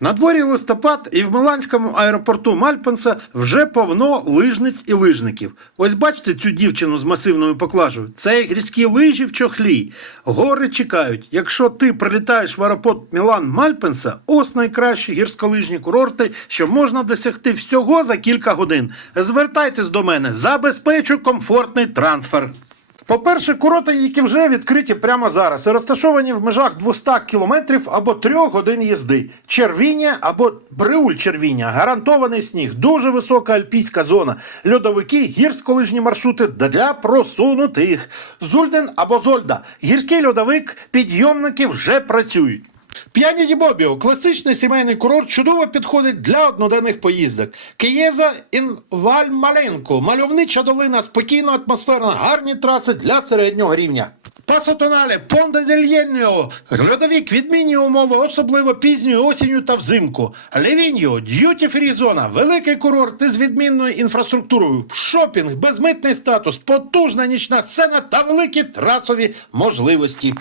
На дворі листопад і в Миланському аеропорту Мальпенса вже повно лижниць і лижників. Ось бачите цю дівчину з масивною поклажею? Це гірські лижі в чохлі. Гори чекають. Якщо ти прилітаєш в аеропорт Мілан Мальпенса, ось найкращі гірськолижні курорти, що можна досягти всього за кілька годин. Звертайтесь до мене, забезпечу комфортний трансфер. По-перше, курорти, які вже відкриті прямо зараз, розташовані в межах 200 кілометрів або 3 годин їзди. Червіння або Бриуль Червіння, гарантований сніг, дуже висока альпійська зона, льодовики, гірськолижні маршрути для просунутих. Зульден або Зольда, гірський льодовик, підйомники вже працюють. П'яні ді Бобіо, класичний сімейний курорт, чудово підходить для одноденних поїздок. Києза ін Вальмаленко, мальовнича долина, спокійна атмосферна, гарні траси для середнього рівня. Пасо Тонале, Понде дель Єньо, льодовік, відмінні умови, особливо пізньою осінню та взимку. Левіньо, д'юті фрі зона, великий курорт із відмінною інфраструктурою, шопінг, безмитний статус, потужна нічна сцена та великі трасові можливості.